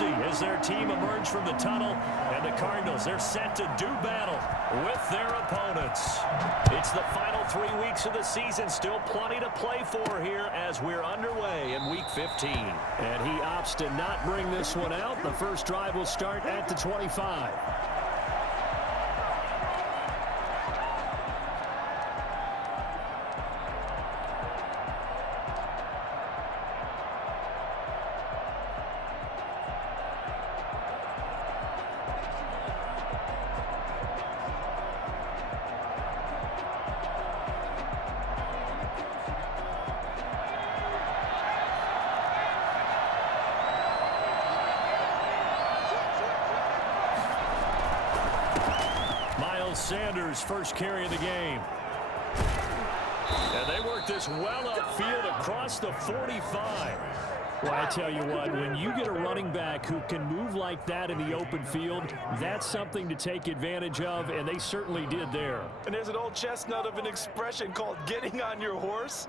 easy as their team emerged from the tunnel, and the Cardinals, they're set to do battle with their opponents. It's the final 3 weeks of the season, still plenty to play for here as we're underway in Week 15. And he opts to not bring this one out. The first drive will start at the 25. Sanders' first carry of the game. And they work this well upfield across the 45. Well, I tell you what, when you get a running back who can move like that in the open field, that's something to take advantage of, and they certainly did there. And there's an old chestnut of an expression called getting on your horse.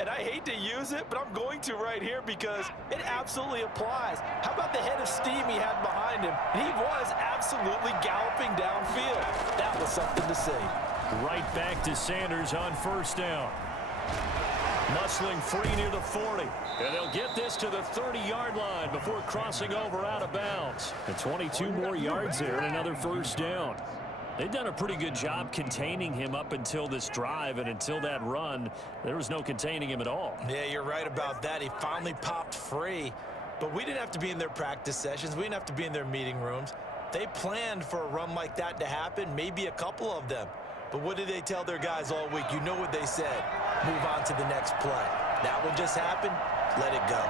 And I hate to use it, but I'm going to right here because it absolutely applies. How about the head of steam he had behind him? He was absolutely galloping downfield. That was something to see. Right back to Sanders on first down. Muscling free near the 40. And they'll get this to the 30-yard line before crossing over out of bounds. And 22 more yards there and another first down. They've done a pretty good job containing him up until this drive, and until that run, there was no containing him at all. Yeah, you're right about that. He finally popped free, but we didn't have to be in their practice sessions. We didn't have to be in their meeting rooms. They planned for a run like that to happen, maybe a couple of them. But what did they tell their guys all week? You know what they said. Move on to the next play. That one just happened. Let it go.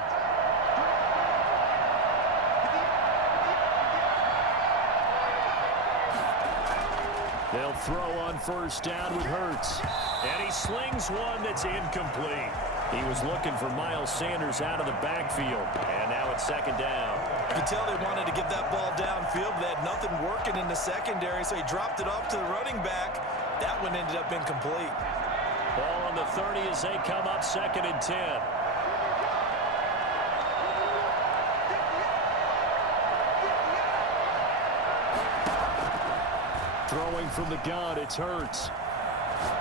They'll throw on first down with Hurts. And he slings one that's incomplete. He was looking for Miles Sanders out of the backfield. And now it's second down. You can tell they wanted to get that ball downfield. They had nothing working in the secondary, so he dropped it off to the running back. That one ended up incomplete. Ball on the 30 as they come up second and 10. Throwing from the gun, it's Hurts.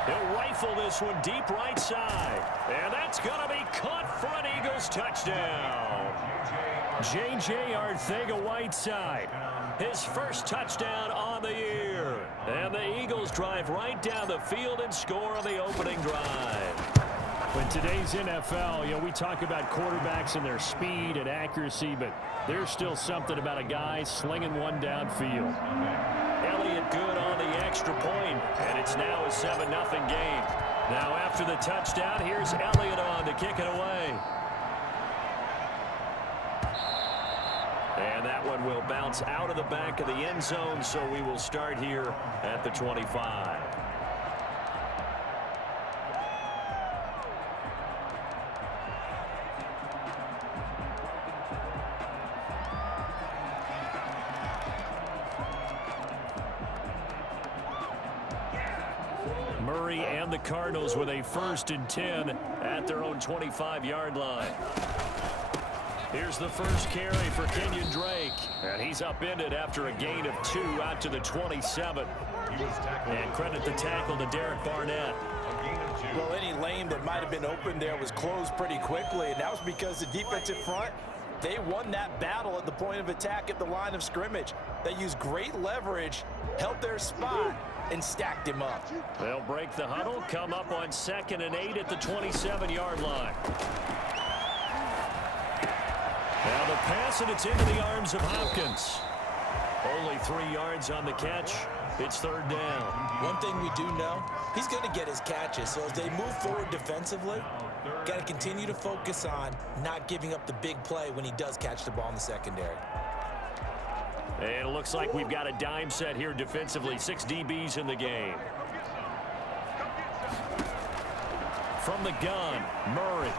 He'll rifle this one deep right side. And that's going to be caught for an Eagles touchdown. J.J. Arcega-Whiteside, his first touchdown on the year. And the Eagles drive right down the field and score on the opening drive. In today's NFL, we talk about quarterbacks and their speed and accuracy, but there's still something about a guy slinging one downfield. Elliott good on the extra point, and it's now a 7-0 game. Now after the touchdown, here's Elliott on to kick it away. And that one will bounce out of the back of the end zone, so we will start here at the 25. Murray and the Cardinals with a 1st and 10 at their own 25-yard line. Here's the first carry for Kenyon Drake. And he's upended after a gain of 2 out to the 27. And credit the tackle to Derek Barnett. Well, any lane that might have been open there was closed pretty quickly, and that was because the defensive front, they won that battle at the point of attack at the line of scrimmage. They used great leverage, held their spot, and stacked him up. They'll break the huddle, come up on 2nd and 8 at the 27-yard line. Now the pass, and it's into the arms of Hopkins. Only 3 yards on the catch. It's 3rd down. One thing we do know, he's going to get his catches. So as they move forward defensively, got to continue to focus on not giving up the big play when he does catch the ball in the secondary. And it looks like we've got a dime set here defensively. 6 DBs in the game. From the gun, Murray.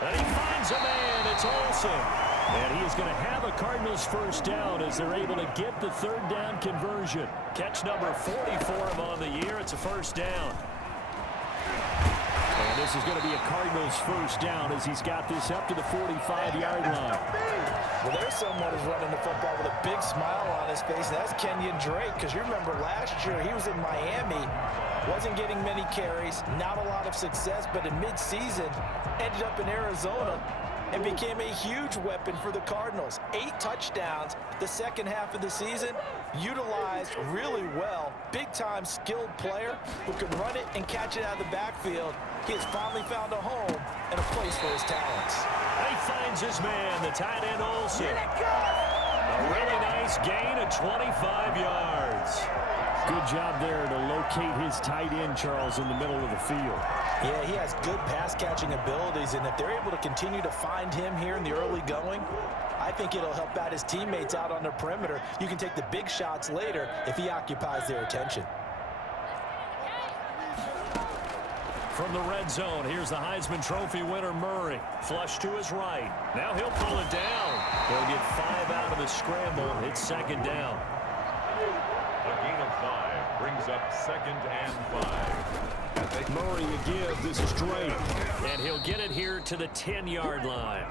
And he finds a man. It's Olsen. And he is going to have a Cardinals first down as they're able to get the 3rd down conversion. Catch number 40 for him on the year. It's a first down. And this is going to be a Cardinals first down as he's got this up to the 45-yard line. Well, there's someone who's running the football with a big smile on his face, and that's Kenyon Drake, because you remember last year he was in Miami, wasn't getting many carries, not a lot of success, but in midseason ended up in Arizona and became a huge weapon for the Cardinals. 8 touchdowns the second half of the season, utilized really well. Big-time skilled player who can run it and catch it out of the backfield. He has finally found a home and a place for his talents. He finds his man, the tight end Olsen. A really nice gain of 25 yards. Good job there to locate his tight end, Charles, in the middle of the field. Yeah, he has good pass-catching abilities, and if they're able to continue to find him here in the early going, I think it'll help out his teammates out on the perimeter. You can take the big shots later if he occupies their attention. From the red zone, here's the Heisman Trophy winner, Murray. Flush to his right. Now he'll pull it down. He'll get 5 out of the scramble. It's second down. A gain of 5 brings up 2nd and 5. Murray again. This is Drake. And he'll get it here to the 10-yard line.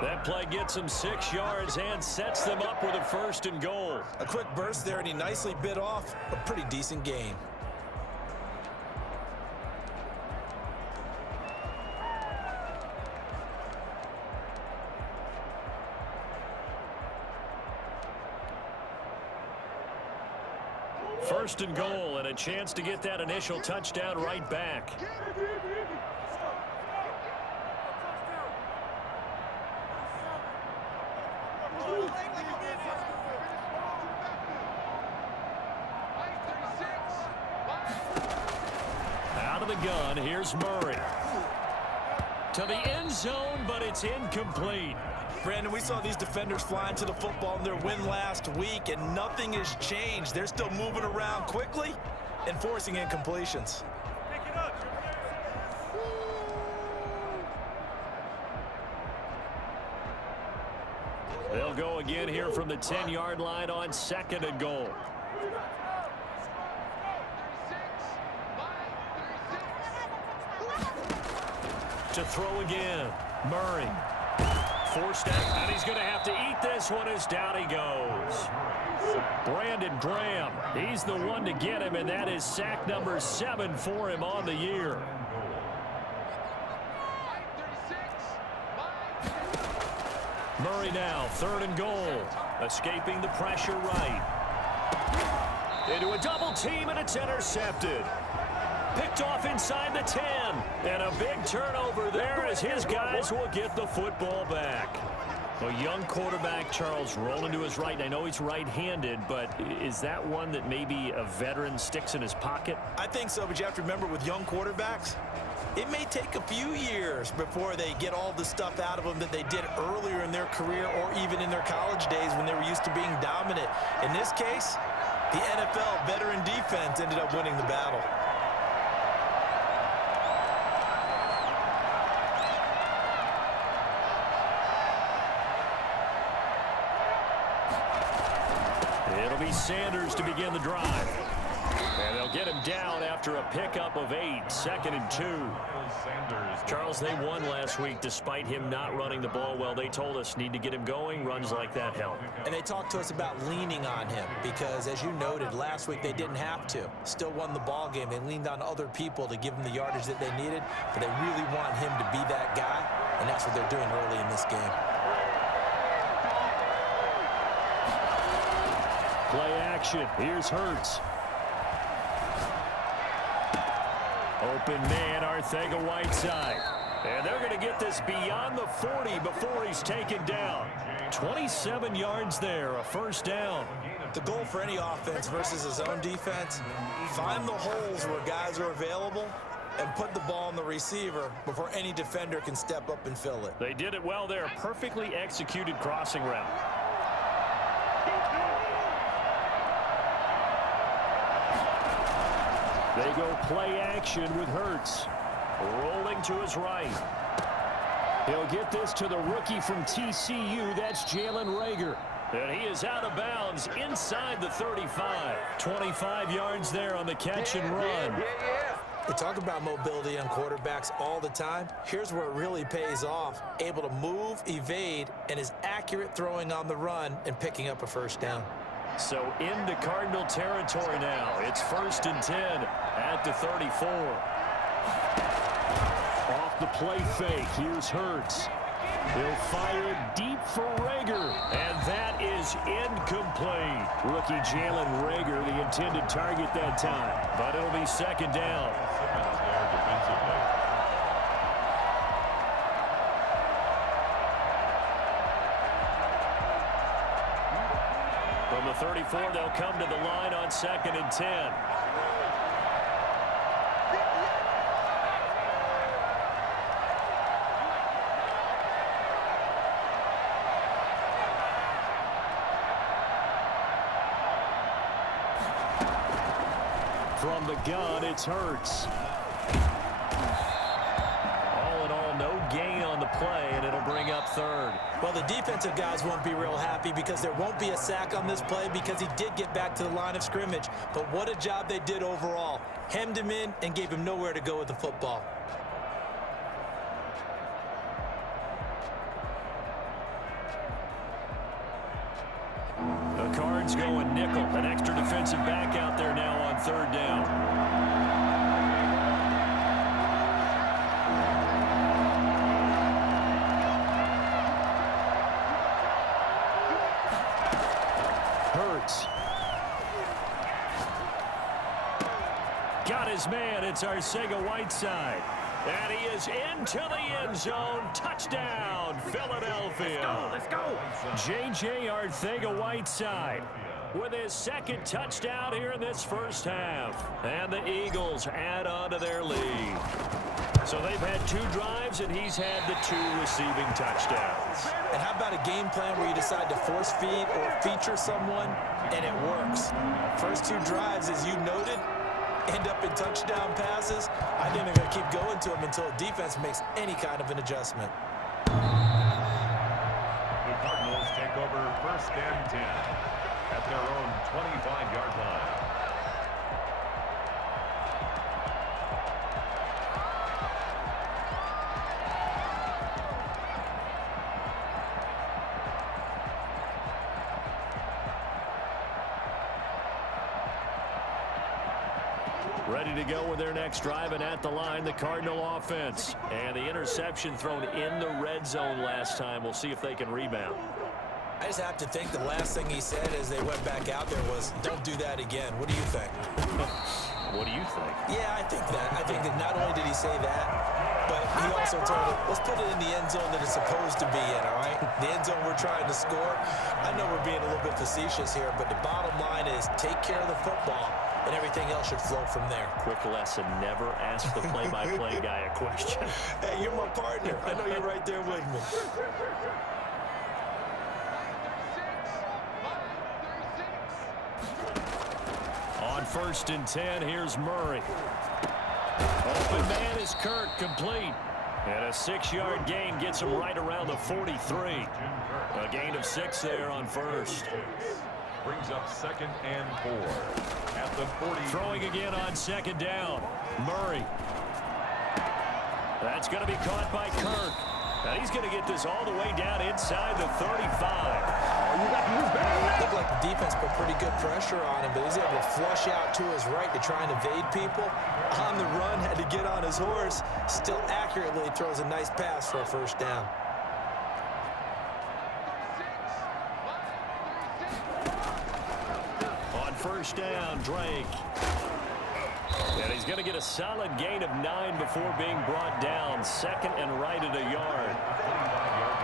That play gets him 6 yards and sets them up with a 1st and goal. A quick burst there, and he nicely bit off a pretty decent gain. First and goal, and a chance to get that initial touchdown right back. Out of the gun, here's Murray. To the end zone, but it's incomplete. Brandon, we saw these defenders flying to the football in their win last week, and nothing has changed. They're still moving around quickly and forcing incompletions. They'll go again here from the 10-yard line on 2nd and goal. To throw again, Murray. Forced out, and he's going to have to eat this one as down he goes. Brandon Graham, he's the one to get him, and that is sack number 7 for him on the year. Murray now, 3rd and goal. Escaping the pressure right. Into a double team, and it's intercepted. Picked off inside the 10. And a big turnover there as his guys will get the football back. A young quarterback, Charles, rolling to his right. I know he's right-handed, but is that one that maybe a veteran sticks in his pocket? I think so, but you have to remember with young quarterbacks, it may take a few years before they get all the stuff out of them that they did earlier in their career or even in their college days when they were used to being dominant. In this case, the NFL veteran defense ended up winning the battle. It'll be Sanders to begin the drive. And they'll get him down after a pickup of 8, 2nd and 2. Charles, they won last week despite him not running the ball well. They told us need to get him going. Runs like that help. And they talked to us about leaning on him because, as you noted, last week they didn't have to. Still won the ball game. They leaned on other people to give them the yardage that they needed, but they really want him to be that guy, and that's what they're doing early in this game. Play action. Here's Hurts. Open man, Arcega-Whiteside. And they're going to get this beyond the 40 before he's taken down. 27 yards there, a 1st down. The goal for any offense versus his own defense, find the holes where guys are available and put the ball on the receiver before any defender can step up and fill it. They did it well there. Perfectly executed crossing route. They go play action with Hurts. Rolling to his right. He'll get this to the rookie from TCU. That's Jalen Reagor. And he is out of bounds inside the 35. 25 yards there on the catch and run. You talk about mobility on quarterbacks all the time. Here's where it really pays off. Able to move, evade, and is accurate throwing on the run and picking up a first down. So into Cardinal territory now. It's 1st and 10 at the 34. Off the play fake. Here's Hurts. He'll fire it deep for Rager, and that is incomplete. Rookie Jalen Rager, the intended target that time, but it'll be 2nd down. From the 34, they'll come to the line on 2nd and 10. From the gun, it's Hurts. All in all, no gain on the play, and it'll bring up 3rd. Well, the defensive guys won't be real happy because there won't be a sack on this play because he did get back to the line of scrimmage. But what a job they did overall. Hemmed him in and gave him nowhere to go with the football. The Cards going nickel. An extra defensive back out there now on 3rd down. Hurts. Got his man. It's Arcega-Whiteside. And he is into the end zone. Touchdown, Philadelphia. Let's go. J.J. Arcega-Whiteside with his 2nd touchdown here in this first half. And the Eagles add on to their lead. So they've had 2 drives, and he's had the 2 receiving touchdowns. And how about a game plan where you decide to force feed or feature someone, and it works? First 2 drives, as you noted, end up in touchdown passes. I think they're going to keep going to them until the defense makes any kind of an adjustment. The Cardinals take over 1st and 10 at their own 25-yard line. Ready to go with their next drive, and at the line, the Cardinal offense. And the interception thrown in the red zone last time. We'll see if they can rebound. I just have to think the last thing he said as they went back out there was, don't do that again. What do you think? What do you think? Yeah, I think that. I think that not only did he say that, but he also told it, let's put it in the end zone that it's supposed to be in, all right? The end zone we're trying to score. I know we're being a little bit facetious here, but the bottom line is take care of the football, and everything else should flow from there. Quick lesson, never ask the play-by-play guy a question. Hey, you're my partner. I know you're right there with me. On 1st and 10, here's Murray. Open man is Kirk, complete. And a 6-yard gain gets him right around the 43. A gain of 6 there on 1st. Brings up 2nd and 4 at the 40. Throwing again on 2nd down. Murray. That's going to be caught by Kirk. Now he's going to get this all the way down inside the 35. Looked like the defense put pretty good pressure on him, but he's able to flush out to his right to try and evade people. On the run, had to get on his horse. Still accurately throws a nice pass for a first down. On 1st down, Drake. And he's going to get a solid gain of 9 before being brought down. 2nd and right at a yard.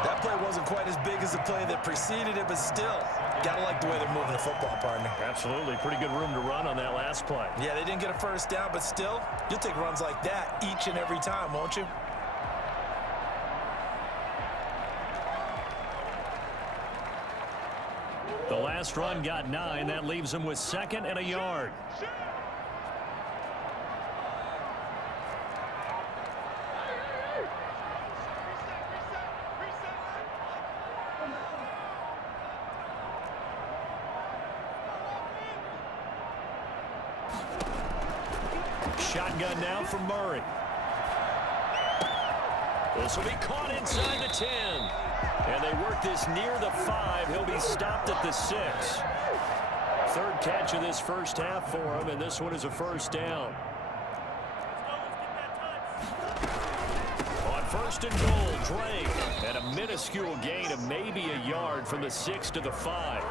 That play wasn't quite as big as the play that preceded it, but still, gotta like the way they're moving the football, partner. Absolutely. Pretty good room to run on that last play. Yeah, they didn't get a first down, but still, you'll take runs like that each and every time, won't you? The last run got 9. That leaves him with 2nd and a yard. Shotgun now from Murray. This will be caught inside the 10. And they work this near the 5. He'll be stopped at the 6. Third catch of this first half for him, and this one is a first down. On first and goal, Drake. And a minuscule gain of maybe a yard from the 6 to the 5.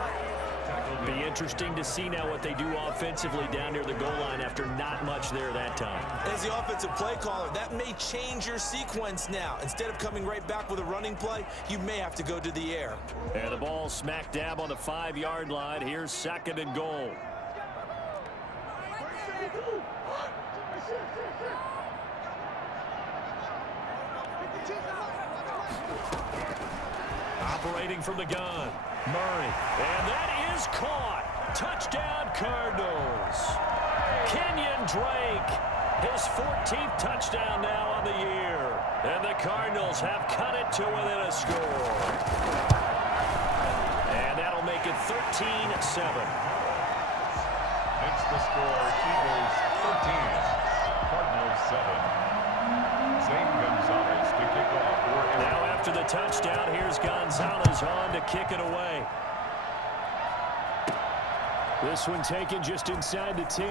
Be interesting to see now what they do offensively down near the goal line after not much there that time. As the offensive play caller, that may change your sequence now. Instead of coming right back with a running play, you may have to go to the air. And the ball smack dab on the 5-yard line. Here's second and goal. Operating from the gun, Murray, and that is caught. Touchdown, Cardinals. Kenyon Drake, his 14th touchdown now on the year. And the Cardinals have cut it to within a score. And that'll make it 13-7. Makes the score Eagles 13, Cardinals 7. Zane Gonzalez to kick off. Now after the touchdown, here's Gonzalez on to kick it away. This one taken just inside the 10.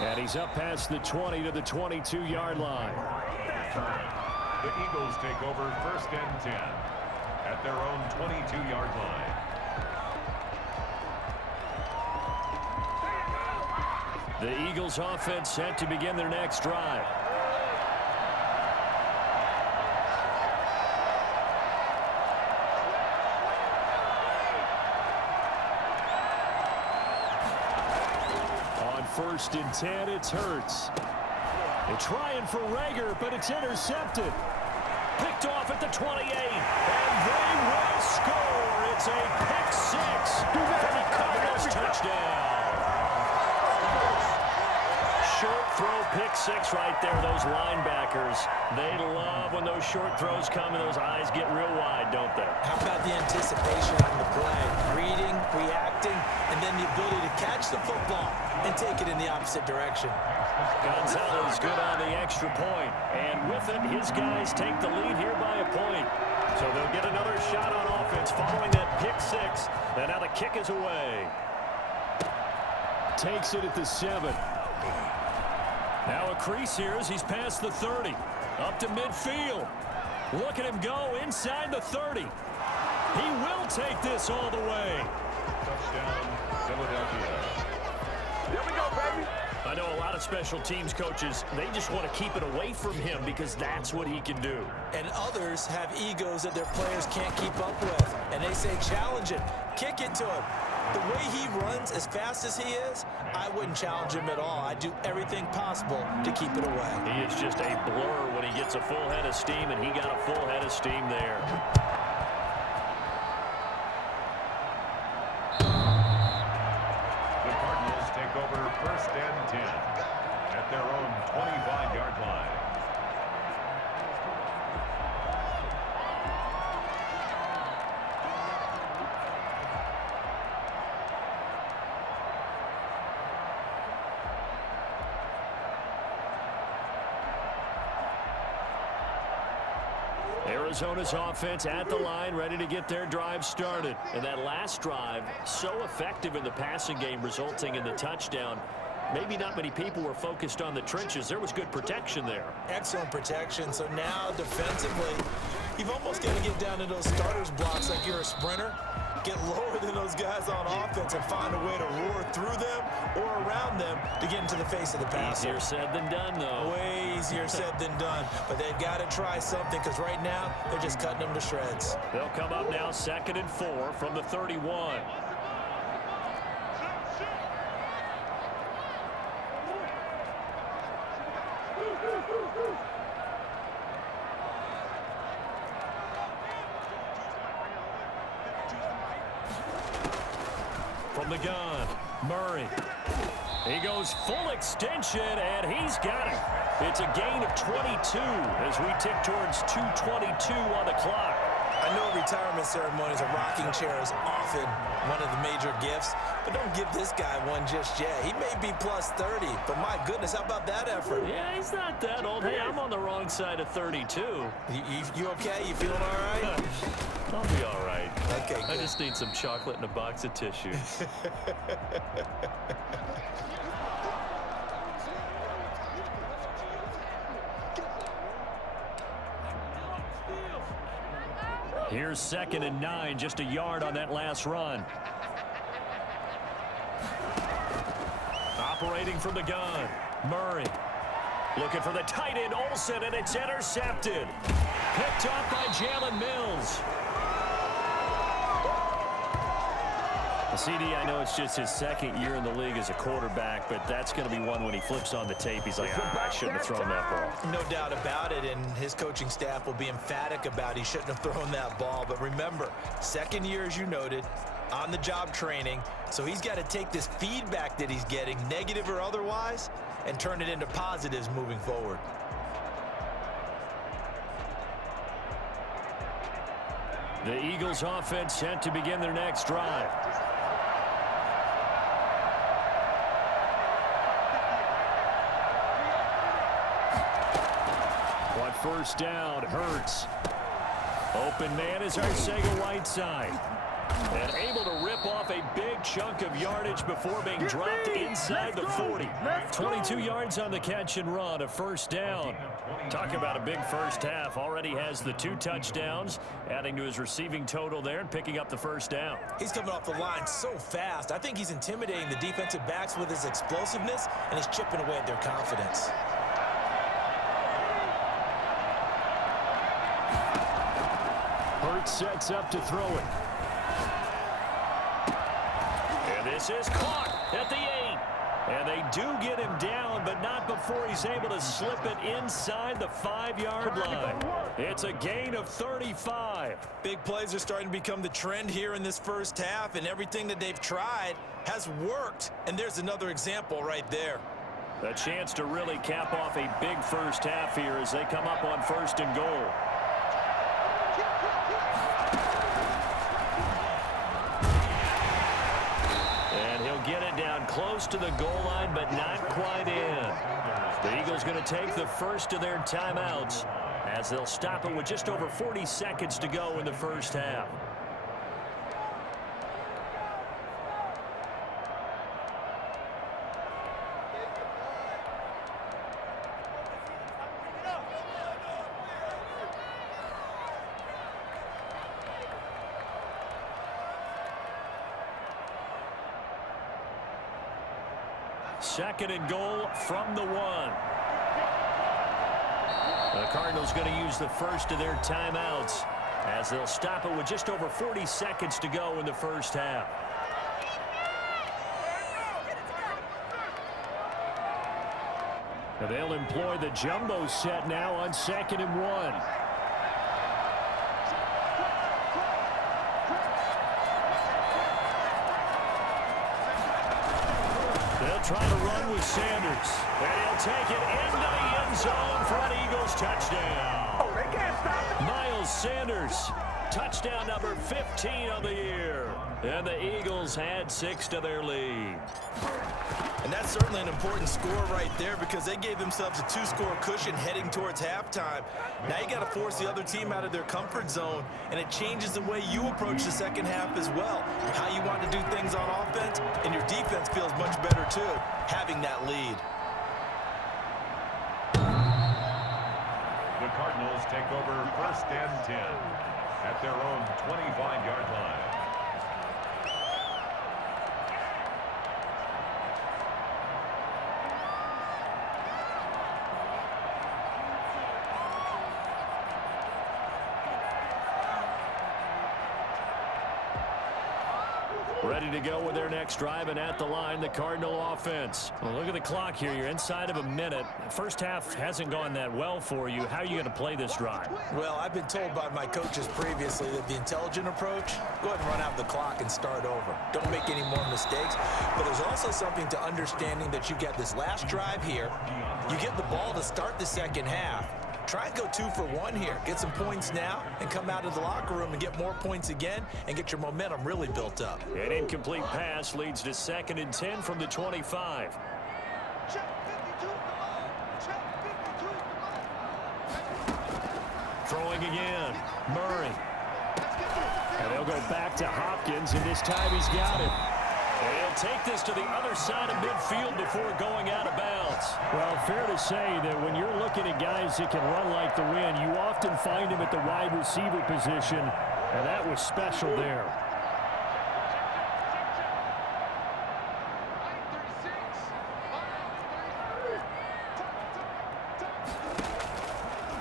And he's up past the 20 to the 22-yard line. The Eagles take over first and 10 at their own 22-yard line. The Eagles offense set to begin their next drive. First and 10, it's Hurts. They're trying for Rager, but it's intercepted. Picked off at the 28, and they will score. It's a pick 6 for the Cardinals touchdown. Short throw, pick 6 right there. Those linebackers, they love when those short throws come and those eyes get real wide, don't they? How about the anticipation on the play? Reading, reacting, and then the ability to catch the football and take it in the opposite direction. Gonzalez good on the extra point. And with it, his guys take the lead here by a point. So they'll get another shot on offense following that pick 6. And now the kick is away. Takes it at the 7. Now a crease here as he's past the 30. Up to midfield. Look at him go inside the 30. He will take this all the way. Touchdown, Philadelphia. Here we go, baby. I know a lot of special teams coaches, they just want to keep it away from him because that's what he can do. And others have egos that their players can't keep up with. And they say, challenge it, kick it to him. The way he runs as fast as he is, I wouldn't challenge him at all. I'd do everything possible to keep it away. He is just a blur when he gets a full head of steam, and he got a full head of steam there. The Cardinals take over first and 10 at their own 25-yard line. Arizona's offense at the line, ready to get their drive started. And that last drive, so effective in the passing game, resulting in the touchdown. Maybe not many people were focused on the trenches. There was good protection there. Excellent protection. So now defensively, you've almost got to get down to those starters blocks like you're a sprinter. Get lower than those guys on offense and find a way to roar through them or around them to get into the face of the passer. Easier said than done, though. Way easier said than done. But they've got to try something because right now they're just cutting them to shreds. They'll come up now 2nd and 4 from the 31. From the gun, Murray. He goes full extension, and he's got it. It's a gain of 22 as we tick towards 2:22 on the clock. I know retirement ceremonies, a rocking chair is often one of the major gifts, but don't give this guy one just yet. He may be plus 30, but my goodness, how about that effort? Yeah, he's not that old. Hey, I'm on the wrong side of 32. You okay? You feeling all right? I'll be all right. Okay, good. I just need some chocolate and a box of tissues. Here's 2nd and 9, just a yard on that last run. Operating from the gun, Murray. Looking for the tight end, Olsen, and it's intercepted. Picked up by Jalen Mills. CD, I know it's just his 2nd year in the league as a quarterback, but that's going to be one when he flips on the tape, he's like, I shouldn't have thrown that ball. No doubt about it, and his coaching staff will be emphatic about he shouldn't have thrown that ball. But remember, 2nd year, as you noted, on-the-job training, so he's got to take this feedback that he's getting, negative or otherwise, and turn it into positives moving forward. The Eagles offense set to begin their next drive. On 1st down, Hurts. Open man is Arcega-Whiteside. And able to rip off a big chunk of yardage before being dropped inside the 40. 22 yards on the catch and run, a 1st down. Talk about a big first half. Already has the 2 touchdowns, adding to his receiving total there and picking up the 1st down. He's coming off the line so fast. I think he's intimidating the defensive backs with his explosiveness, and he's chipping away at their confidence. Hurts sets up to throw it. And this is caught at the 8. And they do get him down, but not before he's able to slip it inside the 5-yard line. It's a gain of 35. Big plays are starting to become the trend here in this first half, and everything that they've tried has worked. And there's another example right there. A chance to really cap off a big first half here as they come up on 1st and goal. Get it down close to the goal line, but not quite in. The Eagles going to take the first of their timeouts as they'll stop it with just over 40 seconds to go in the first half. Second and goal from the 1. The Cardinals going to use the first of their timeouts as they'll stop it with just over 40 seconds to go in the first half. And they'll employ the jumbo set now on 2nd and 1. Trying to run with Sanders. And he'll take it into the end zone for an Eagles touchdown. Oh, they can't stop it. Miles Sanders, touchdown number 15 of the year. And the Eagles add 6 to their lead. And that's certainly an important score right there because they gave themselves a 2-score cushion heading towards halftime. Now you got to force the other team out of their comfort zone, and it changes the way you approach the second half as well. How you want to do things on offense, and your defense feels much better too, having that lead. The Cardinals take over 1st and 10 at their own 25-yard line. Ready to go with their next drive, and at the line, the Cardinal offense. Well, look at the clock here. You're inside of a minute. First half hasn't gone that well for you. How are you going to play this drive? Well, I've been told by my coaches previously that the intelligent approach, go ahead and run out the clock and start over. Don't make any more mistakes. But there's also something to understanding that you get this last drive here. You get the ball to start the second half. Try and go 2 for 1 here. Get some points now and come out of the locker room and get more points again and get your momentum really built up. An incomplete pass leads to 2nd and 10 from the 25. Throwing again. Murray. And they'll go back to Hopkins, and this time he's got it. And he'll take this to the other side of midfield before going out of bounds. Well, fair to say that when you're looking at guys that can run like the wind, you often find them at the wide receiver position, and that was special there.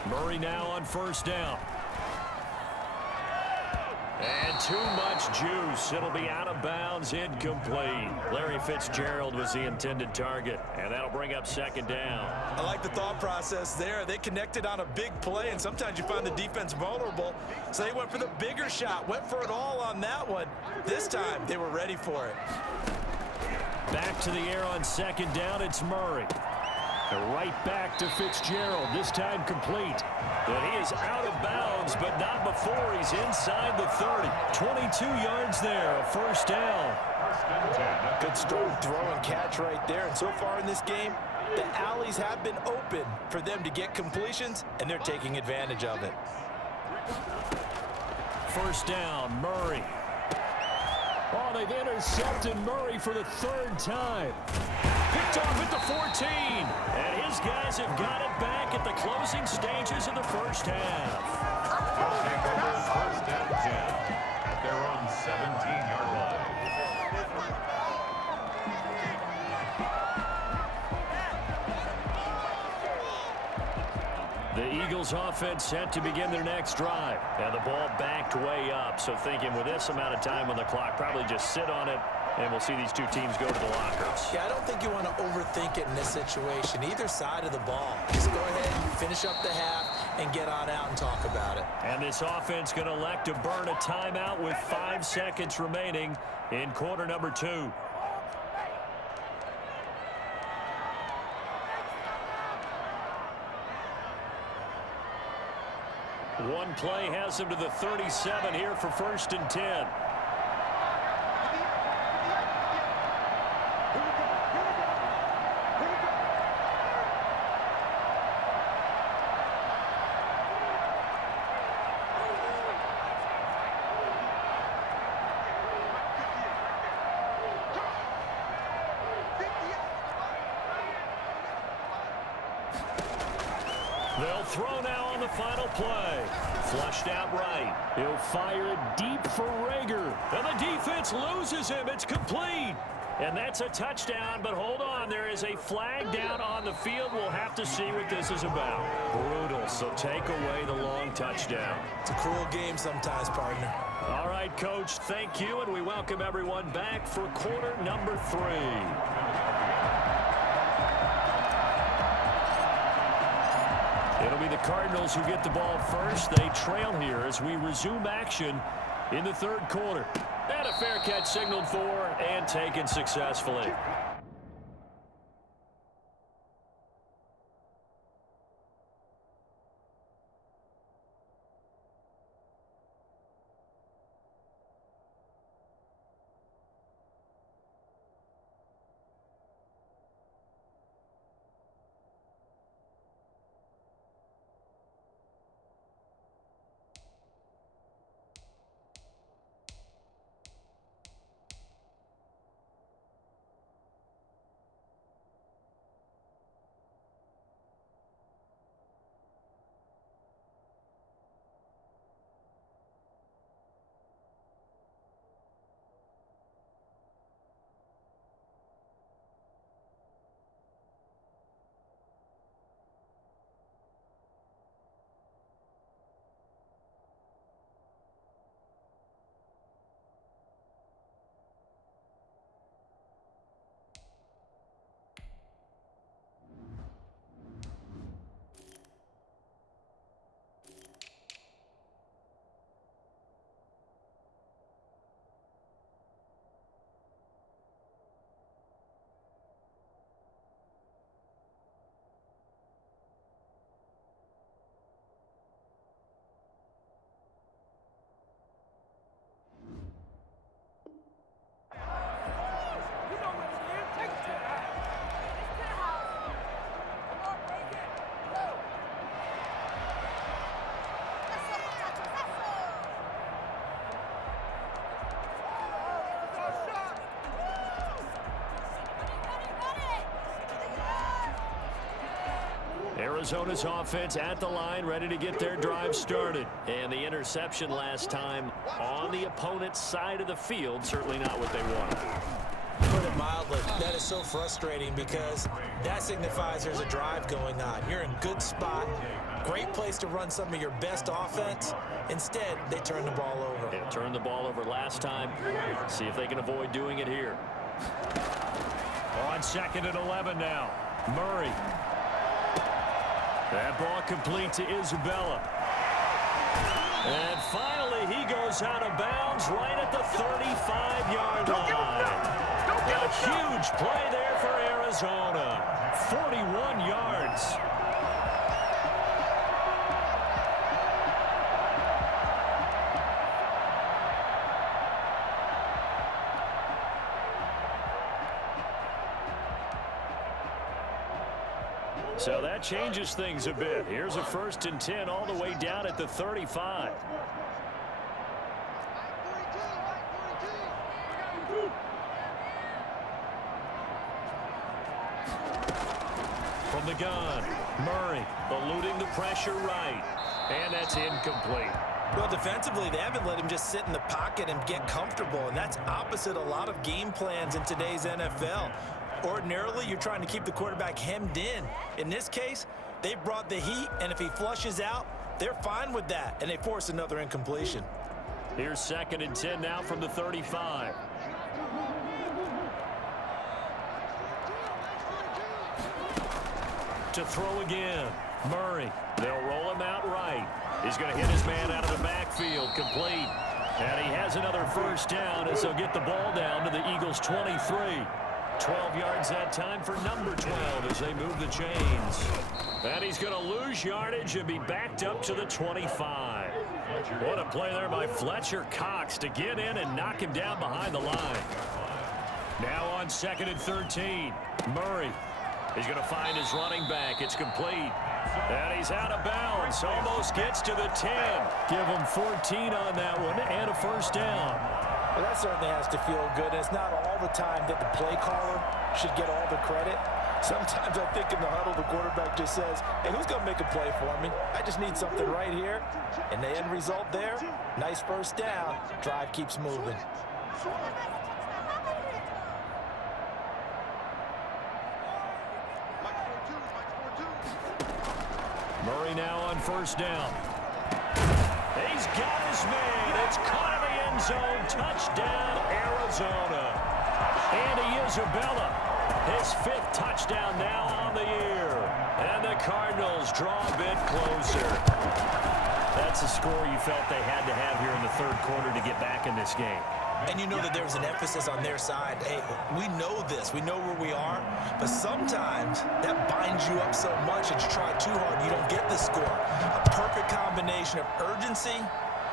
Murray now on 1st down. And too much juice. It'll be out of bounds, incomplete. Larry Fitzgerald was the intended target, and that'll bring up 2nd down. I like the thought process there. They connected on a big play, and sometimes you find the defense vulnerable. So they went for the bigger shot, went for it all on that one. This time, they were ready for it. Back to the air on 2nd down, it's Murray. Right back to Fitzgerald, this time complete. And he is out of bounds, but not before he's inside the 30. 22 yards there, a 1st down. Good strong throw and catch right there. And so far in this game, the alleys have been open for them to get completions, and they're taking advantage of it. 1st down, Murray. Oh, they've intercepted Murray for the 3rd time. Picked off at the 14. And his guys have got it back at the closing stages of the 1st half. They'll take over 1st and 10 at their own 17-yard line. The Eagles offense set to begin their next drive. And the ball backed way up. So thinking with this amount of time on the clock, probably just sit on it, and we'll see these two teams go to the lockers. Yeah, I don't think you want to overthink it in this situation. Either side of the ball. Just go ahead, finish up the half, and get on out and talk about it. And this offense going to elect to burn a timeout with 5 seconds remaining in quarter number 2. One play has them to the 37 here for 1st and 10. They'll throw now on the final play. Flushed out right. He'll fire it deep for Rager. And the defense loses him. It's complete. And that's a touchdown, but hold on. There is a flag down on the field. We'll have to see what this is about. Brutal, so take away the long touchdown. It's a cruel game sometimes, partner. All right, Coach, thank you, and we welcome everyone back for quarter number 3. It'll be the Cardinals who get the ball first. They trail here as we resume action in the 3rd quarter. And a fair catch signaled for and taken successfully. Arizona's offense at the line, ready to get their drive started. And the interception last time on the opponent's side of the field, certainly not what they wanted. Put it mildly, that is so frustrating because that signifies there's a drive going on. You're in good spot, great place to run some of your best offense. Instead, they turn the ball over. They turned the ball over last time. See if they can avoid doing it here. On 2nd and 11 now. Murray. That ball complete to Isabella. And finally, he goes out of bounds right at the 35-yard line. A huge play there for Arizona. 41 yards. So that changes things a bit. Here's a 1st and 10 all the way down at the 35. From the gun, Murray eluding the pressure right. And that's incomplete. Well, defensively, they haven't let him just sit in the pocket and get comfortable, and that's opposite a lot of game plans in today's NFL. Ordinarily, you're trying to keep the quarterback hemmed in. In this case, they brought the heat, and if he flushes out, they're fine with that, and they force another incompletion. Here's 2nd and 10 now from the 35. To throw again, Murray. They'll roll him out right. He's going to hit his man out of the backfield, complete. And he has another 1st down as they'll get the ball down to the Eagles' 23. 12 yards that time for number 12 as they move the chains. And he's going to lose yardage and be backed up to the 25. What a play there by Fletcher Cox to get in and knock him down behind the line. Now on 2nd and 13, Murray. He's going to find his running back. It's complete. And he's out of bounds. Almost gets to the 10. Give him 14 on that one and a 1st down. Well, that certainly has to feel good. And it's not all the time that the play caller should get all the credit. Sometimes I think in the huddle, the quarterback just says, hey, who's going to make a play for me? I just need something right here. And the end result there, nice 1st down. Drive keeps moving. Murray now on 1st down. He's got his man. It's caught in the end zone. Touchdown, Arizona. Andy Isabella, his 5th touchdown now on the year. And the Cardinals draw a bit closer. That's a score you felt they had to have here in the 3rd quarter to get back in this game. And you know that there was an emphasis on their side. Hey, we know this. We know where we are. But sometimes that binds you up so much that you try too hard, you don't get the score. A perfect combination of urgency,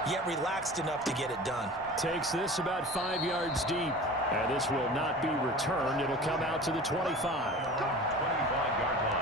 yet relaxed enough to get it done. Takes this about 5 yards deep. And this will not be returned. It'll come out to the 25. 25-yard line.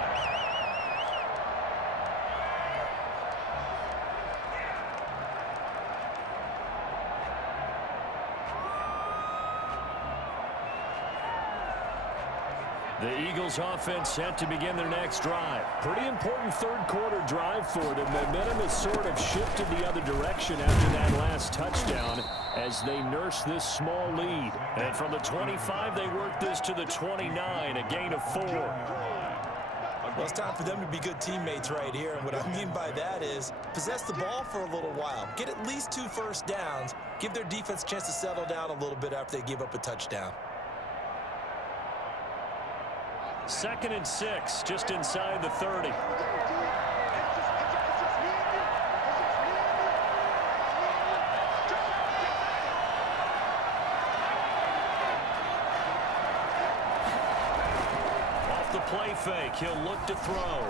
The Eagles offense set to begin their next drive. Pretty important 3rd quarter drive for them. Momentum has sort of shifted the other direction after that last touchdown as they nurse this small lead. And from the 25, they work this to the 29, a gain of 4. Well, it's time for them to be good teammates right here. And what I mean by that is possess the ball for a little while. Get at least 2 1st downs. Give their defense a chance to settle down a little bit after they give up a touchdown. 2nd and 6, just inside the 30. Off the play fake, he'll look to throw.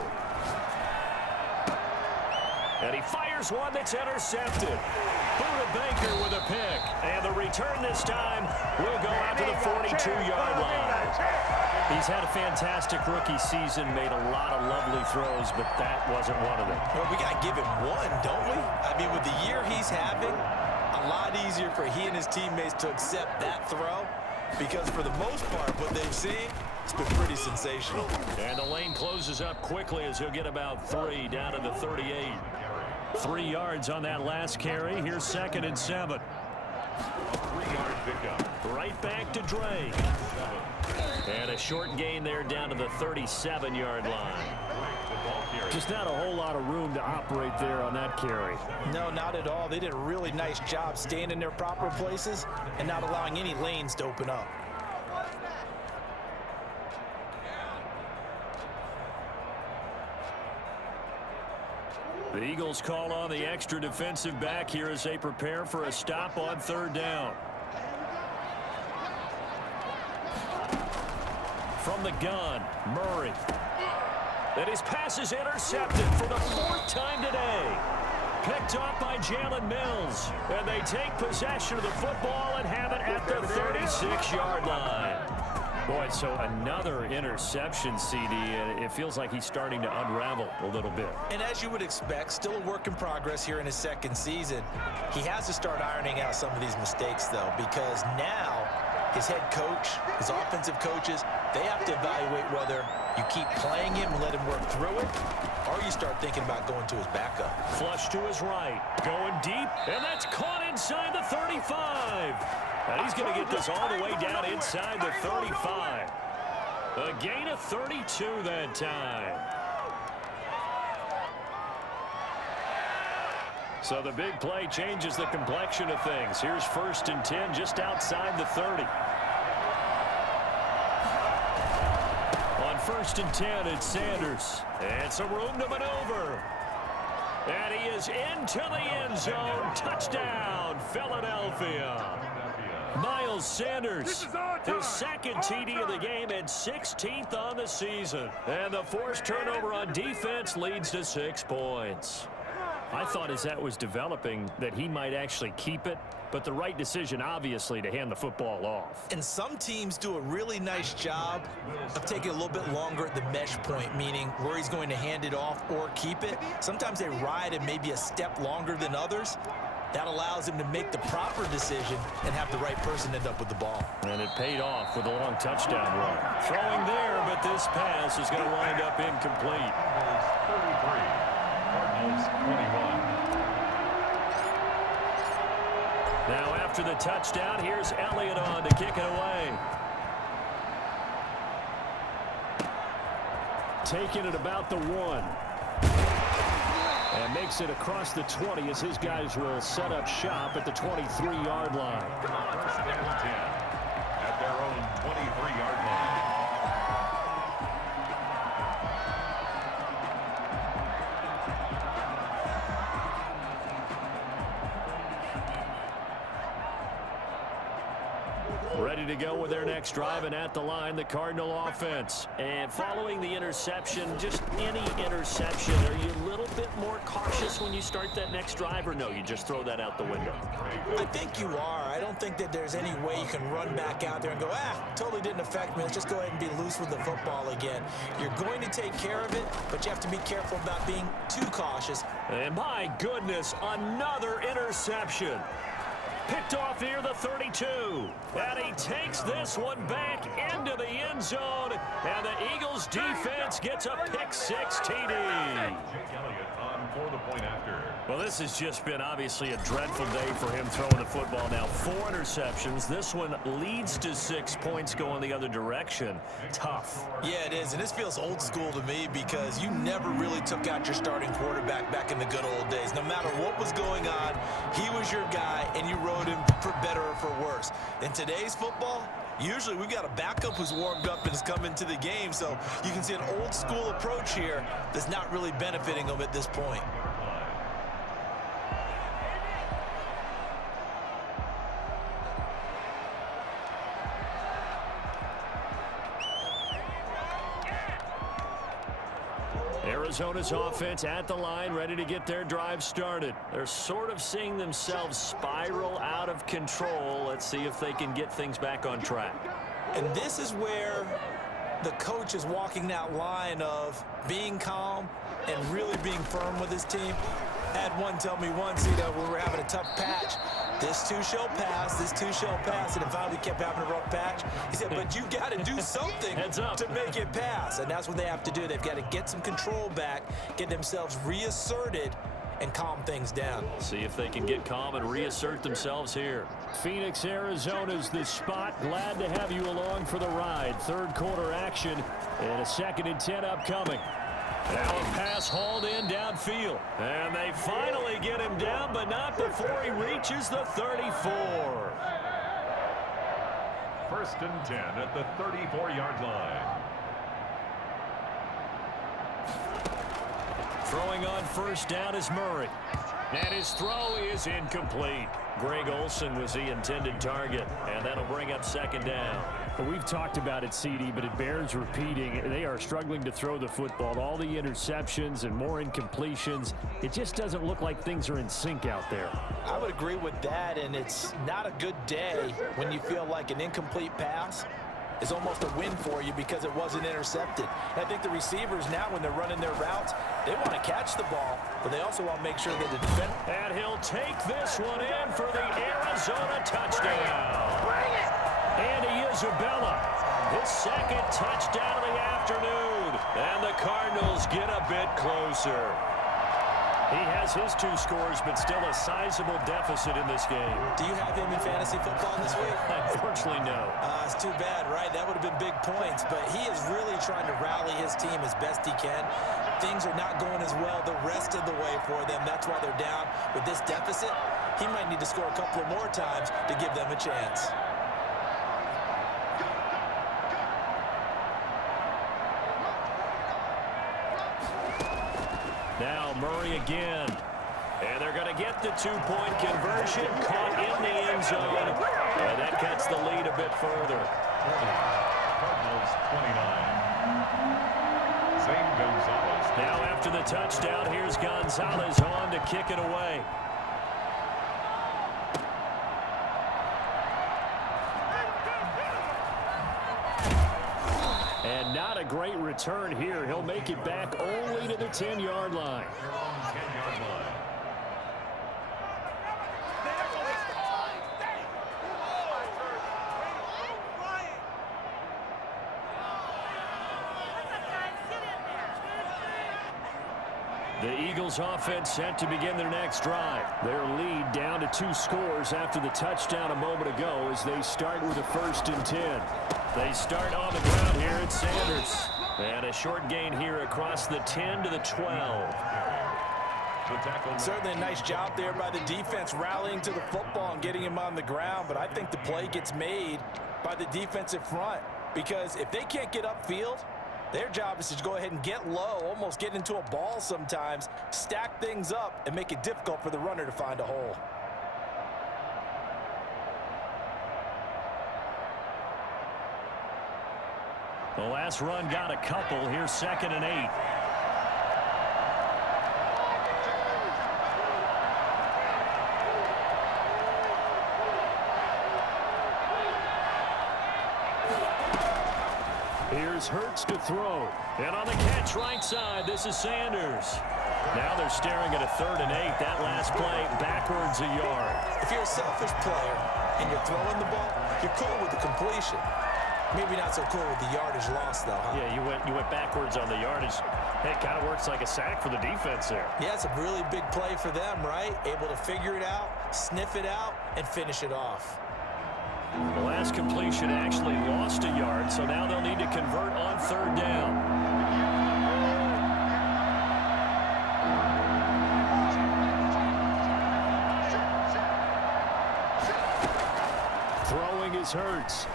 And he fires one that's intercepted. Buda Baker with a pick. And the return this time will go out to the 42-yard line. He's had a fantastic rookie season, made a lot of lovely throws, but that wasn't one of them. Well, we got to give him one, don't we? I mean, with the year he's having, a lot easier for he and his teammates to accept that throw because for the most part, what they've seen, It's been pretty sensational. And the lane closes up quickly as he'll get about 3 down to the 38. 3 yards on that last carry. Here's 2nd and 7. 3-yard pickup. Right back to Drake. And a short gain there down to the 37-yard line. Just not a whole lot of room to operate there on that carry. No, not at all. They did a really nice job staying in their proper places and not allowing any lanes to open up. The Eagles call on the extra defensive back here as they prepare for a stop on 3rd down. From the gun, Murray. And his pass is intercepted for the 4th time today. Picked off by Jalen Mills. And they take possession of the football and have it at the 36-yard line. Boy, so another interception, CD, and it feels like he's starting to unravel a little bit. And as you would expect, still a work in progress here in his 2nd season. He has to start ironing out some of these mistakes, though, because now his head coach, his offensive coaches, they have to evaluate whether you keep playing him and let him work through it, or you start thinking about going to his backup. Flush to his right, going deep, and that's caught inside the 35. And he's going to get this all the way down inside the 35. A gain of 32 that time. So the big play changes the complexion of things. Here's 1st and 10 just outside the 30. On 1st and 10, it's Sanders. And some room to maneuver. And he is into the end zone. Touchdown, Philadelphia. Miles Sanders, his 2nd TD of the game and 16th on the season. And the forced turnover on defense leads to 6 points. I thought as that was developing that he might actually keep it, but the right decision, obviously, to hand the football off. And some teams do a really nice job of taking a little bit longer at the mesh point, meaning where he's going to hand it off or keep it. Sometimes they ride it maybe a step longer than others. That allows him to make the proper decision and have the right person end up with the ball. And it paid off with a long touchdown run. Throwing there, but this pass is going to wind up incomplete. 33, Cardinals 21. Now after the touchdown, here's Elliott on to kick it away. Taking it about the 1. And makes it across the 20 as his guys will set up shop at the 23-yard line. 1st and 10 at their own 23-yard line. Ready to go with their next drive, and at the line, the Cardinal offense. And following the interception, just any interception, are you a little bit more cautious when you start that next drive, or no, you just throw that out the window? I think you are. I don't think that there's any way you can run back out there and go, totally didn't affect me. Let's just go ahead and be loose with the football again. You're going to take care of it, but you have to be careful about being too cautious. And my goodness, another interception. Picked off near the 32. And he takes this one back into the end zone. And the Eagles defense gets a pick-6 TD. For the point after. Well, this has just been obviously a dreadful day for him throwing the football. Now 4 interceptions. This one leads to 6 points going the other direction. Tough. Yeah, it is. And this feels old school to me because you never really took out your starting quarterback back in the good old days. No matter what was going on, he was your guy, and you rode him for better or for worse. In today's football, usually we've got a backup who's warmed up and has come into the game, so you can see an old school approach here that's not really benefiting them at this point. Arizona's offense at the line, ready to get their drive started. They're sort of seeing themselves spiral out of control. Let's see if they can get things back on track. And this is where the coach is walking that line of being calm and really being firm with his team. I had one tell me once, when we were having a tough patch, This too shall pass, this too shall pass. And then finally kept having a rough patch. He said, but you got to do something to make it pass. And that's what they have to do. They've got to get some control back, get themselves reasserted, and calm things down. See if they can get calm and reassert themselves here. Phoenix, Arizona's the spot. Glad to have you along for the ride. Third quarter action and a 2nd and 10 upcoming. Now a pass hauled in downfield. And they finally get him down, but not before he reaches the 34. 1st and 10 at the 34-yard line. Throwing on 1st down is Murray. And his throw is incomplete. Greg Olsen was the intended target, and that'll bring up 2nd down. Well, we've talked about it, CD, but it bears repeating. They are struggling to throw the football. All the interceptions and more incompletions. It just doesn't look like things are in sync out there. I would agree with that, and it's not a good day when you feel like an incomplete pass is almost a win for you because it wasn't intercepted. And I think the receivers now, when they're running their routes, they want to catch the ball, but they also want to make sure that the defense. And he'll take this one in for the Arizona touchdown. Bring it! Andy Isabella, his 2nd touchdown of the afternoon. And the Cardinals get a bit closer. He has his 2 scores, but still a sizable deficit in this game. Do you have him in fantasy football this week? Unfortunately, no. It's too bad, right? That would have been big points, but he is really trying to rally his team as best he can. Things are not going as well the rest of the way for them. That's why they're down with this deficit. He might need to score a couple of more times to give them a chance. Now Murray again. And they're going to get the 2-point conversion. Caught in the end zone. And that cuts the lead a bit further. Cardinals 29. Zane Gonzalez. Now after the touchdown, here's Gonzalez on to kick it away. And not a great return here. He'll make it back only to the 10-yard line. 10-yard line. The Eagles offense set to begin their next drive. Their lead down to 2 scores after the touchdown a moment ago as they start with a 1st and 10. They start on the ground here at Sanders. And a short gain here across the 10 to the 12. Certainly a nice job there by the defense rallying to the football and getting him on the ground, but I think the play gets made by the defensive front because if they can't get upfield, their job is to go ahead and get low, almost get into a ball sometimes, stack things up, and make it difficult for the runner to find a hole. The last run got a couple. Here's 2nd and 8. Here's Hurts to throw. And on the catch right side, this is Sanders. Now they're staring at a 3rd and 8. That last play backwards a yard. If you're a selfish player and you're throwing the ball, you're cool with the completion. Maybe not so cool with the yardage loss, though, huh? Yeah, you went backwards on the yardage. It kind of works like a sack for the defense there. Yeah, it's a really big play for them, right? Able to figure it out, sniff it out, and finish it off. The last completion actually lost a yard, so now they'll need to convert on 3rd down. Throwing is Hurts.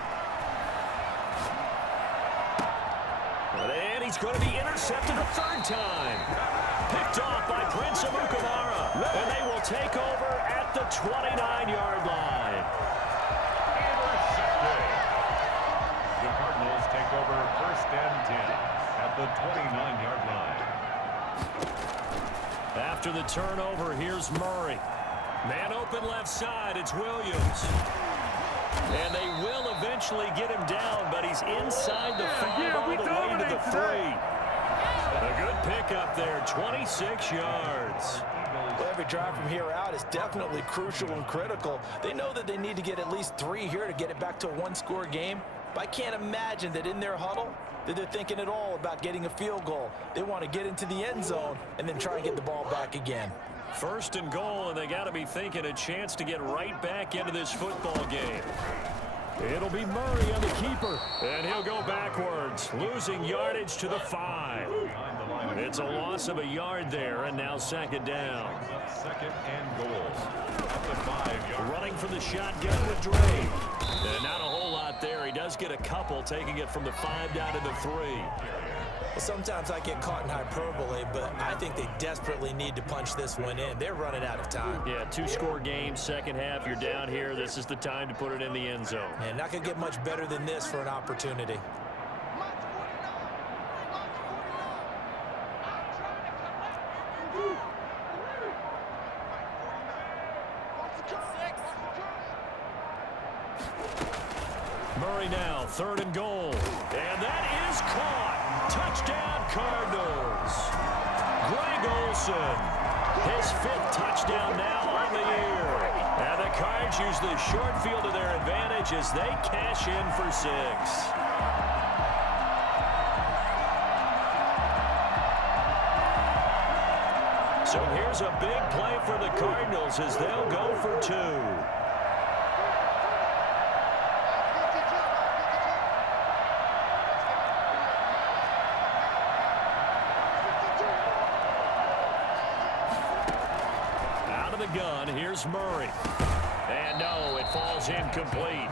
And he's going to be intercepted a 3rd time. Picked off by Prince Amukamara. And they will take over at the 29-yard line. Intercepted. The Cardinals take over 1st and 10 at the 29-yard line. After the turnover, here's Murray. Man open left side, it's Williams. And they will eventually get him down, but he's inside the 5 all the way to the 3. A good pickup there, 26 yards. Well, every drive from here out is definitely crucial and critical. They know that they need to get at least 3 here to get it back to a one-score game. But I can't imagine that in their huddle that they're thinking at all about getting a field goal. They want to get into the end zone and then try and get the ball back again. 1st and goal, and they got to be thinking a chance to get right back into this football game. It'll be Murray on the keeper, and he'll go backwards, losing yardage to the 5. It's a loss of a yard there, and now 2nd down. 2nd and goal at the 5-yard. Running from the shotgun with Drake. And not a whole lot there. He does get a couple, taking it from the 5 down to the 3. Well, sometimes I get caught in hyperbole, but I think they desperately need to punch this one in. They're running out of time. Yeah, 2-score game, 2nd half. You're down here. This is the time to put it in the end zone. And not going to get much better than this for an opportunity. Murray now, 3rd and goal. And that is caught. Touchdown, Cardinals. Greg Olsen, his 5th touchdown now on the year. And the Cards use the short field to their advantage as they cash in for 6. So here's a big play for the Cardinals as they'll go for 2. Gun. Here's Murray. And no, it falls incomplete.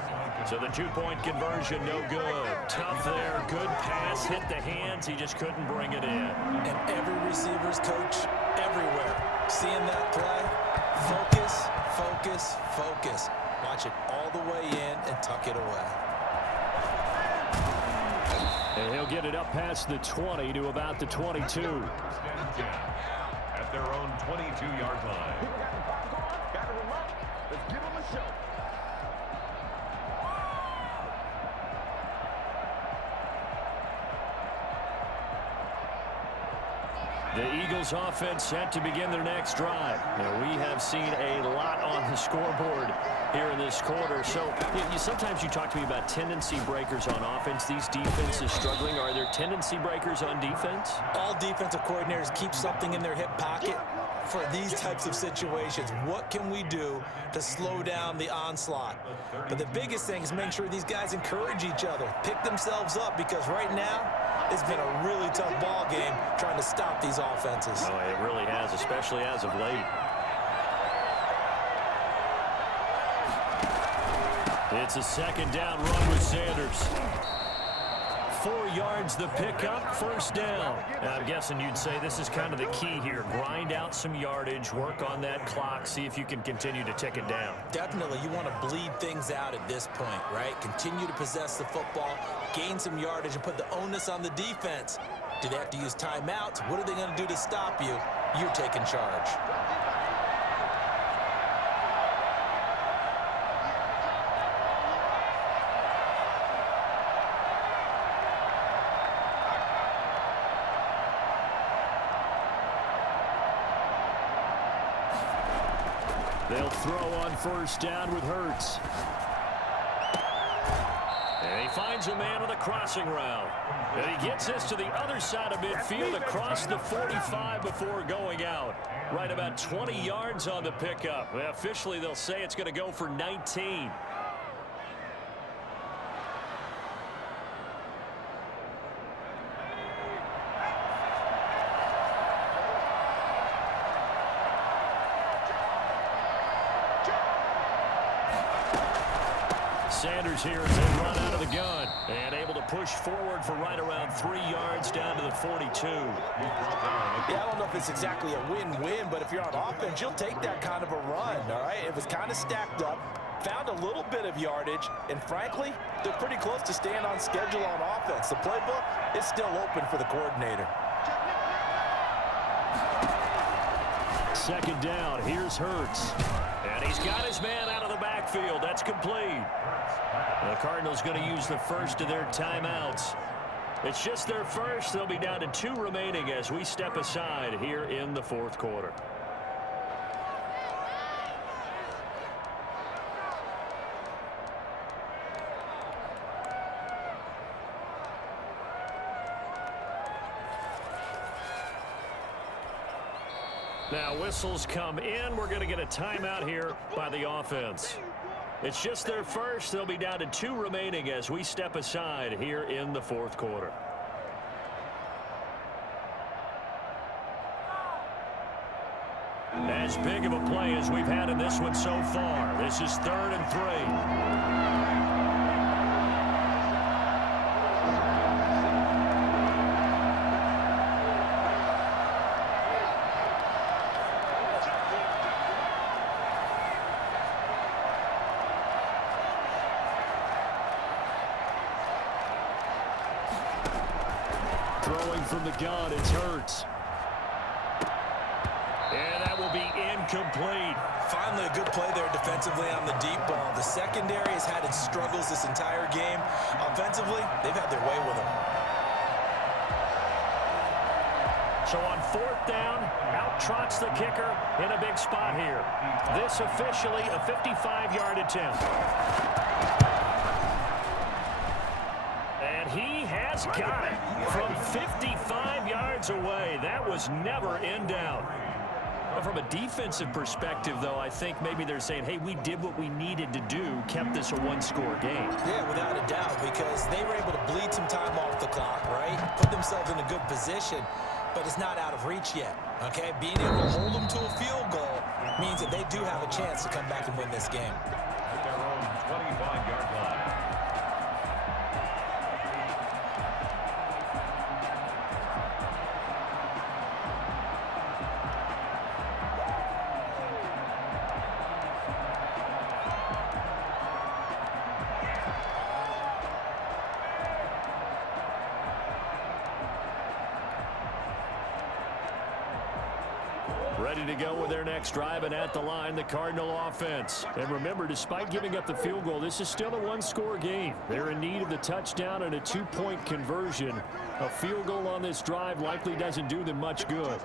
So the 2-point conversion, no good. Tough there. Good pass. Hit the hands. He just couldn't bring it in. And every receiver's coach everywhere. Seeing that play, focus, focus, focus. Watch it all the way in and tuck it away. And he'll get it up past the 20 to about the 22. At their own 22-yard line. Let's give them a show. The Eagles offense set to begin their next drive. Now, we have seen a lot on the scoreboard here in this quarter. So sometimes you talk to me about tendency breakers on offense. These defenses struggling. Are there tendency breakers on defense? All defensive coordinators keep something in their hip pocket for these types of situations. What can we do to slow down the onslaught? But the biggest thing is make sure these guys encourage each other, pick themselves up, because right now it's been a really tough ball game trying to stop these offenses. Oh, it really has, especially as of late. It's a 2nd down run with Sanders. 4 yards the pickup, 1st down. Now, I'm guessing you'd say this is kind of the key here. Grind out some yardage, work on that clock, see if you can continue to tick it down. Definitely, you want to bleed things out at this point, right? Continue to possess the football, gain some yardage, and put the onus on the defense. Do they have to use timeouts? What are they going to do to stop you? You're taking charge. They'll throw on 1st down with Hurts. And he finds a man with a crossing route. And he gets this to the other side of midfield across the 45 before going out. Right about 20 yards on the pickup. Well, officially, they'll say it's going to go for 19. Sanders here as they run out of the gun and able to push forward for right around 3 yards down to the 42. Yeah, I don't know if it's exactly a win-win, but if you're on offense, you'll take that kind of a run, all right? It was kind of stacked up, found a little bit of yardage, and frankly, they're pretty close to staying on schedule on offense. The playbook is still open for the coordinator. 2nd down, here's Hurts. And he's got his man out of the backfield. That's complete. The Cardinals going to use the first of their timeouts. It's just their first. They'll be down to 2 remaining as we step aside here in the 4th quarter. Now whistles come in. We're going to get a timeout here by the offense. It's just their first. They'll be down to 2 remaining as we step aside here in the fourth quarter. As big of a play as we've had in this one so far. This is 3rd and 3. Throwing from the gun, it's Hurts. And that will be incomplete. Finally a good play there defensively on the deep ball. The secondary has had its struggles this entire game. Offensively, they've had their way with them. So on 4th down, out trots the kicker in a big spot here. This officially a 55-yard attempt. And he has got it from 55 yards away. That was never in doubt. From a defensive perspective, though, I think maybe they're saying, hey, we did what we needed to do, kept this a 1-score game. Yeah, without a doubt, because they were able to bleed some time off the clock, right? Put themselves in a good position, but it's not out of reach yet, okay? Being able to hold them to a field goal means that they do have a chance to come back and win this game. At their own 25-yard line. Ready to go with their next drive, and at the line, the Cardinal offense. And remember, despite giving up the field goal, this is still a 1-score game. They're in need of the touchdown and a 2-point conversion. A field goal on this drive likely doesn't do them much good.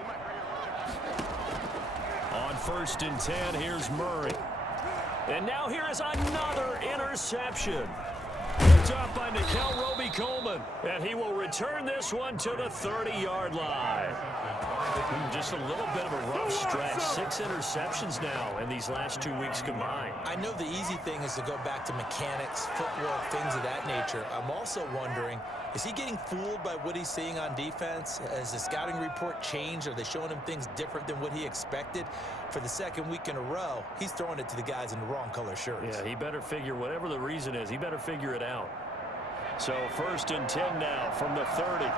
On 1st and 10, here's Murray. And now here is another interception. Picked up by Nikel Roby-Coleman. And he will return this one to the 30-yard line. Just a little bit of a rough stretch. 6 interceptions now in these last 2 weeks combined. I know the easy thing is to go back to mechanics, footwork, things of that nature. I'm also wondering, is he getting fooled by what he's seeing on defense? Has the scouting report changed? Are they showing him things different than what he expected? For the 2nd week in a row, he's throwing it to the guys in the wrong color shirts. Yeah, he better figure, whatever the reason is, he better figure it out. So 1st and 10 now from the 30.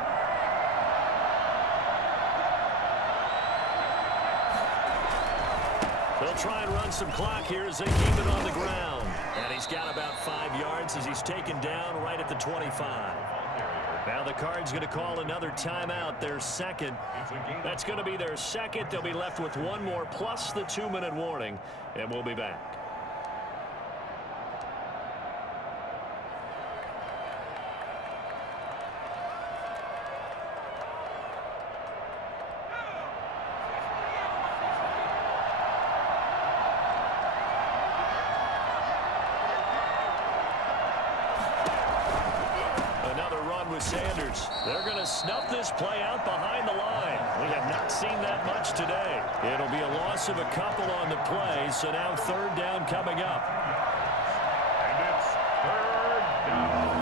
They'll try and run some clock here as they keep it on the ground. And he's got about 5 yards as he's taken down right at the 25. Now the Cards going to call another timeout, their 2nd. That's going to be their 2nd. They'll be left with 1 more plus the 2-minute warning, and we'll be back. Sanders. They're going to snuff this play out behind the line. We have not seen that much today. It'll be a loss of a couple on the play, so now 3rd down coming up. And it's 3rd down.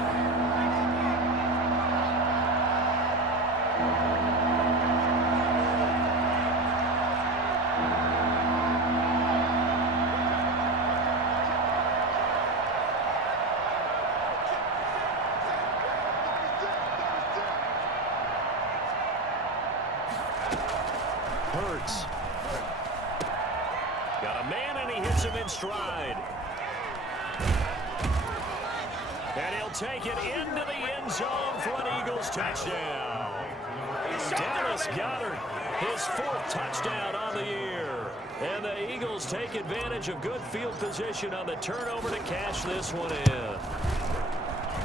Hurts. Got a man, and he hits him in stride. And he'll take it into the end zone for an Eagles touchdown. Dallas Goedert, his 4th touchdown on the year. And the Eagles take advantage of good field position on the turnover to cash this one in.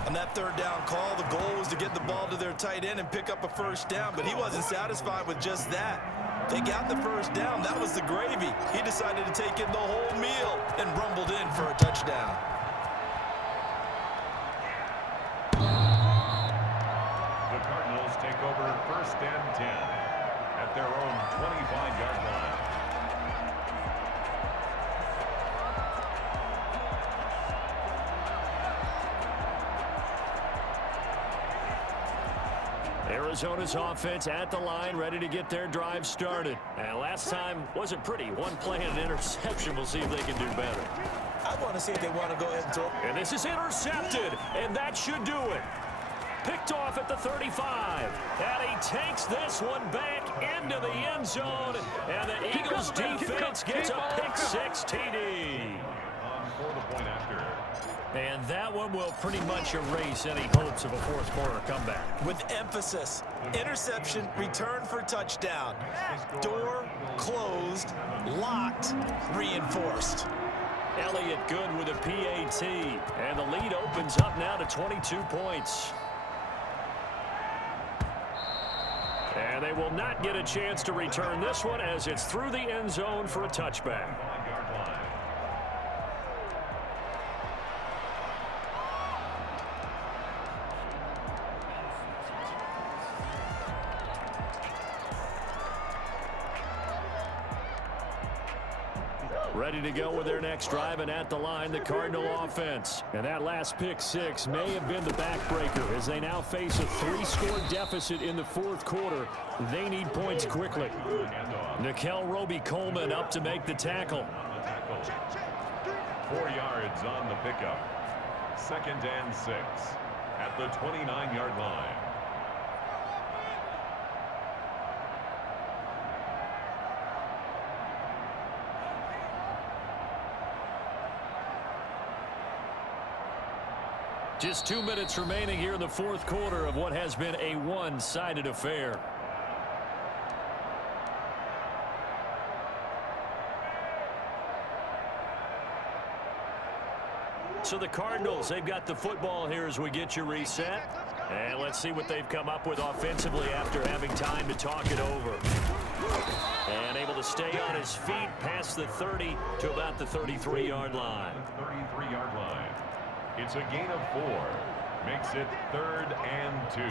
On that 3rd down call, the goal was to get the ball to their tight end and pick up a 1st down, but he wasn't satisfied with just that. They got the 1st down. That was the gravy. He decided to take in the whole meal and rumbled in for a touchdown. The Cardinals take over 1st and 10 at their own 25-yard line. Arizona's offense at the line, ready to get their drive started. And last time wasn't pretty. One play and an interception. We'll see if they can do better. I want to see if they want to go ahead and throw. And this is intercepted, and that should do it. Picked off at the 35. And he takes this one back into the end zone. And the Eagles defense gets a pick-6 TD. For the point after. And that one will pretty much erase any hopes of a fourth quarter comeback. With emphasis, interception, return for touchdown. Door closed, locked, reinforced. Elliott good with a PAT. And the lead opens up now to 22 points. And they will not get a chance to return this one as it's through the end zone for a touchback. Ready to go with their next drive, and at the line, the Cardinal offense. And that last pick-6 may have been the backbreaker as they now face a 3-score deficit in the fourth quarter. They need points quickly. Nickel Roby-Coleman up to make the tackle. 4 yards on the pickup. 2nd and 6 at the 29-yard line. Just 2 minutes remaining here in the fourth quarter of what has been a one-sided affair. So the Cardinals, they've got the football here as we get you reset. And let's see what they've come up with offensively after having time to talk it over. And able to stay on his feet past the 30 to about the 33-yard line. 33-yard line. It's a gain of 4. Makes it 3rd and 2.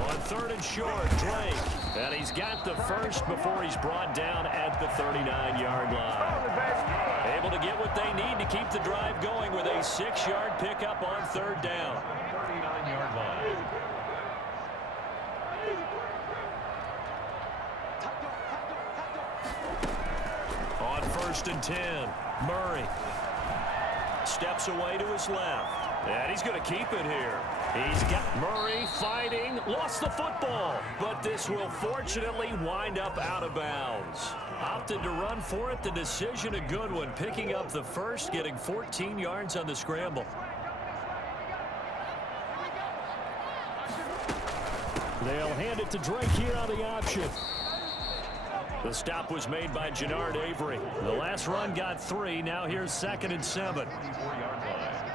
On 3rd and short, Drake. And he's got the first before he's brought down at the 39-yard line. Able to get what they need to keep the drive going with a 6-yard pickup on 3rd down. 39-yard line. On 1st and 10, Murray steps away to his left. And he's going to keep it here. He's got Murray fighting, lost the football, but this will fortunately wind up out of bounds. Opted to run for it. The decision a good one, picking up the first, getting 14 yards on the scramble. They'll hand it to Drake here on the option. The stop was made by Jannard Avery. The last run got 3. Now here's 2nd and 7. 24-yard line.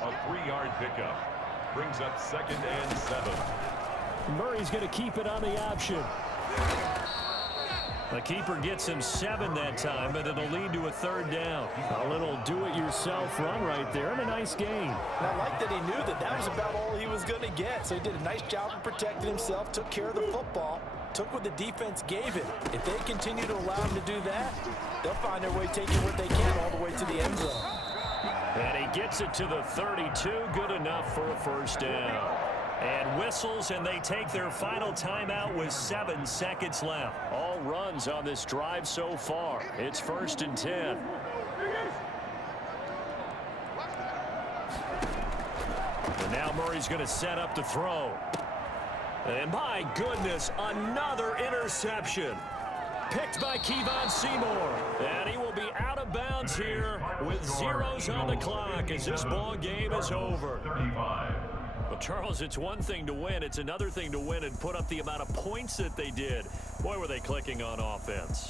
A 3-yard pickup. Brings up 2nd and 7. Murray's going to keep it on the option. The keeper gets him 7 that time, but it'll lead to a 3rd down. A little do-it-yourself run right there, and a nice gain. And I like that he knew that that was about all he was going to get. So he did a nice job of protecting himself, took care of the football, took what the defense gave him. If they continue to allow him to do that, they'll find their way taking what they can all the way to the end zone. And he gets it to the 32, good enough for a 1st down. And whistles, and they take their final timeout with 7 seconds left. All runs on this drive so far. It's 1st and 10. And now Murray's going to set up the throw. And my goodness, another interception. Picked by Kevon Seymour. And he will be out of bounds here with zeros on the clock as this ball game is over. 35. Well, Charles, it's one thing to win. It's another thing to win and put up the amount of points that they did. Boy, were they clicking on offense.